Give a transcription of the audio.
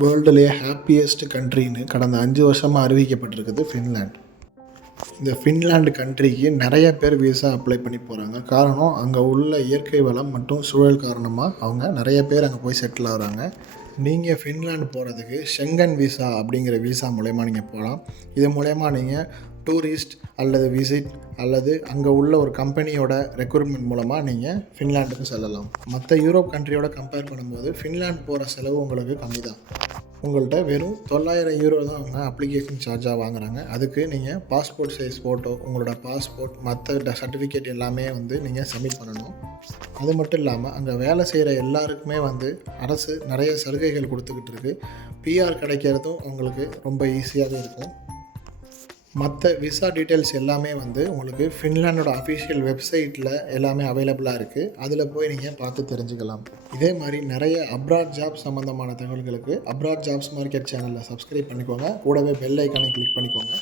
வேர்ல்டுலேயே happiest கண்ட்ரின்னு கடந்த அஞ்சு வருஷமாக அறிவிக்கப்பட்டிருக்குது ஃபின்லேண்ட் இந்த ஃபின்லாண்டு கண்ட்ரிக்கு நிறைய பேர் விசா அப்ளை பண்ணி போகிறாங்க காரணம் அங்கே உள்ள இயற்கை வளம் மற்றும் சூழல் காரணமாக அவங்க நிறைய பேர் அங்கே போய் செட்டில் ஆகிறாங்க. நீங்கள் ஃபின்லாண்டு போகிறதுக்கு ஷெங்கன் விசா அப்படிங்கிற விசா மூலயமா நீங்கள் போகலாம். இது மூலயமா நீங்கள் டூரிஸ்ட் அல்லது விசிட் அல்லது அங்கே உள்ள ஒரு கம்பெனியோட ரெக்ரூட்மெண்ட் மூலமாக நீங்கள் ஃபின்லாண்டுக்கு செல்லலாம். மற்ற யூரோப் கண்ட்ரியோட கம்பேர் பண்ணும்போது ஃபின்லாண்ட் போகிற செலவு உங்களுக்கு கம்மி தான் உங்கள்கிட்ட வெறும் தொள்ளாயிரம் யூரோ தான் அவங்க அப்ளிகேஷன் சார்ஜாக வாங்குறாங்க. அதுக்கு நீங்கள் பாஸ்போர்ட் சைஸ் ஃபோட்டோ உங்களோட பாஸ்போர்ட் மற்ற சர்டிஃபிகேட் எல்லாமே வந்து நீங்கள் சப்மிட் பண்ணணும். அது மட்டும் இல்லாமல் அங்கே வேலை செய்கிற எல்லாருக்குமே வந்து அரசு நிறைய சலுகைகள் கொடுத்துக்கிட்டு இருக்குது பிஆர் கிடைக்கிறதும் உங்களுக்கு ரொம்ப ஈஸியாகவே இருக்கும். மற்ற விசா டீட்டெயில்ஸ் எல்லாமே வந்து உங்களுக்கு ஃபின்லாண்டோட அஃபிஷியல் வெப்சைட்டில் எல்லாமே அவைலபிளாக இருக்குது அதில் போய் நீங்கள் பார்த்து தெரிஞ்சுக்கலாம். இதே மாதிரி நிறைய அப்ராட் ஜாப் சம்மந்தமான தகவல்களுக்கு அப்ராட் ஜாப்ஸ் மார்க்கெட் சேனலில் சப்ஸ்கிரைப் பண்ணிக்கோங்க. கூடவே பெல் ஐக்கானை கிளிக் பண்ணிக்கோங்க.